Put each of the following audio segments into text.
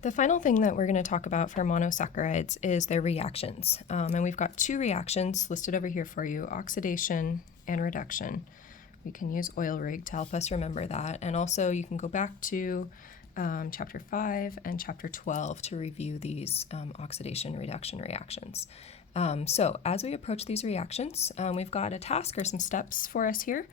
The final thing that we're going to talk about for monosaccharides is their reactions. And we've got two reactions listed over here for you, oxidation and reduction. We can use oil rig to help us remember that. And also you can go back to chapter 5 and chapter 12 to review these oxidation reduction reactions. So as we approach these reactions, we've got a task or some steps for us here.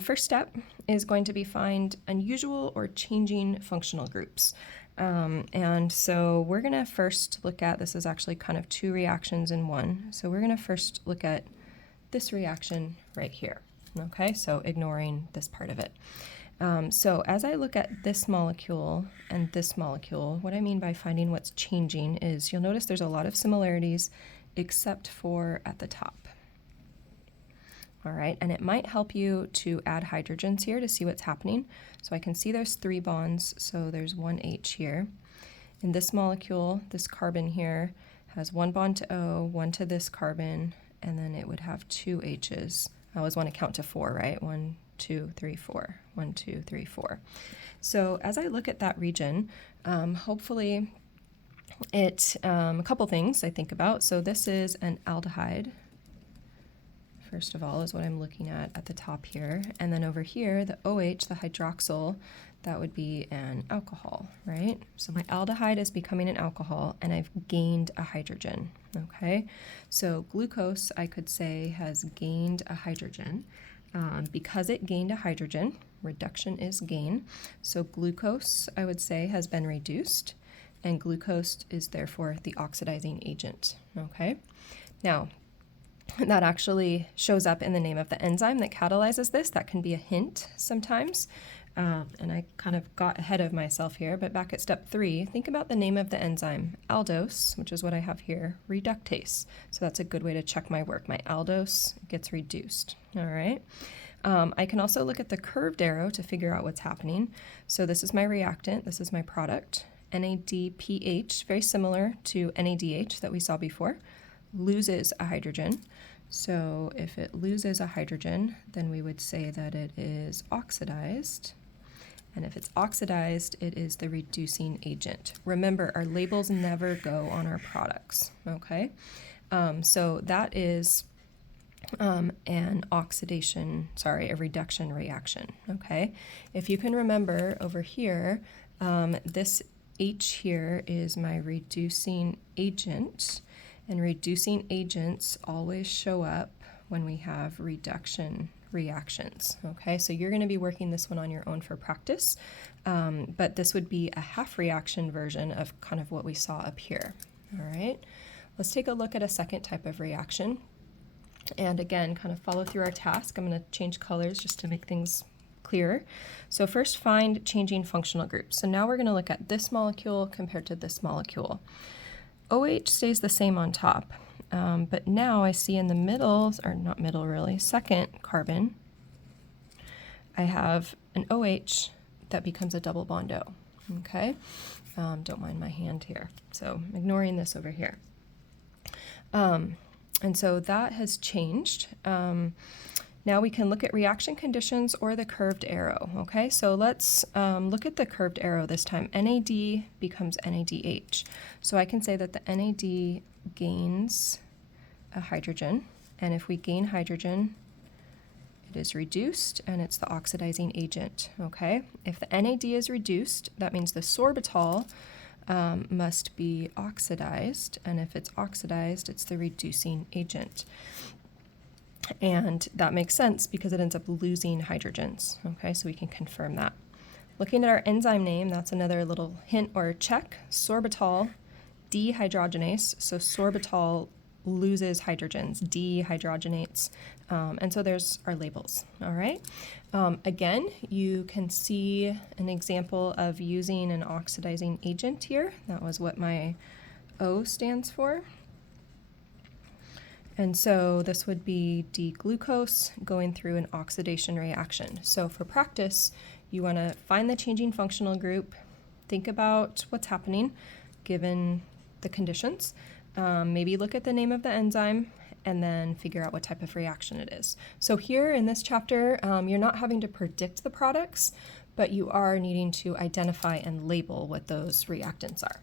First step is going to be find unusual or changing functional groups. And so we're going to first look at, this is actually kind of two reactions in one. So we're going to first look at this reaction right here. Okay, so ignoring this part of it. So as I look at this molecule and this molecule, what I mean by finding what's changing is you'll notice there's a lot of similarities except for at the top. All right, and it might help you to add hydrogens here to see what's happening. So I can see there's 3 bonds, so there's one H here. In this molecule, this carbon here has 1 bond to O, 1 to this carbon, and then it would have 2 H's. I always want to count to 4, right? 1, 2, 3, 4. 1, 2, 3, 4. So as I look at that region, hopefully a couple things I think about. So this is an aldehyde. First of all, is what I'm looking at the top here. And then over here, the OH, the hydroxyl, that would be an alcohol, right? So my aldehyde is becoming an alcohol, and I've gained a hydrogen, okay? So glucose, I could say, has gained a hydrogen. Because it gained a hydrogen, reduction is gain. So glucose, I would say, has been reduced, and glucose is therefore the oxidizing agent, okay? Now, that actually shows up in the name of the enzyme that catalyzes this. That can be a hint sometimes. And I kind of got ahead of myself here, but back at step 3, think about the name of the enzyme, aldose, which is what I have here, reductase. So that's a good way to check my work. My aldose gets reduced, all right? I can also look at the curved arrow to figure out what's happening. So this is my reactant, this is my product, NADPH, very similar to NADH that we saw before, loses a hydrogen. So if it loses a hydrogen, then we would say that it is oxidized. And if it's oxidized, it is the reducing agent. Remember, our labels never go on our products, okay? So that is a reduction reaction, okay? If you can remember over here, this H here is my reducing agent, and reducing agents always show up when we have reduction reactions, okay? So you're going to be working this one on your own for practice, but this would be a half reaction version of kind of what we saw up here, all right? Let's take a look at a second type of reaction, and again, kind of follow through our task. I'm going to change colors just to make things clearer. So first, find changing functional groups. So now we're going to look at this molecule compared to this molecule. OH stays the same on top, but now I see in the middle, or not middle really, second carbon, I have an OH that becomes a double bond O, okay? Don't mind my hand here. So ignoring this over here. And so that has changed. Now we can look at reaction conditions or the curved arrow, okay? So let's look at the curved arrow this time. NAD becomes NADH. So I can say that the NAD gains a hydrogen, and if we gain hydrogen, it is reduced, and it's the oxidizing agent, okay? If the NAD is reduced, that means the sorbitol must be oxidized, and if it's oxidized, it's the reducing agent. And that makes sense because it ends up losing hydrogens, okay? So we can confirm that. Looking at our enzyme name, that's another little hint or check. Sorbitol dehydrogenase, so sorbitol loses hydrogens, dehydrogenates, and so there's our labels, all right? Again, you can see an example of using an oxidizing agent here. That was what my O stands for. And so this would be D-glucose going through an oxidation reaction. So for practice, you want to find the changing functional group, think about what's happening given the conditions, maybe look at the name of the enzyme, and then figure out what type of reaction it is. So here in this chapter, you're not having to predict the products, but you are needing to identify and label what those reactants are.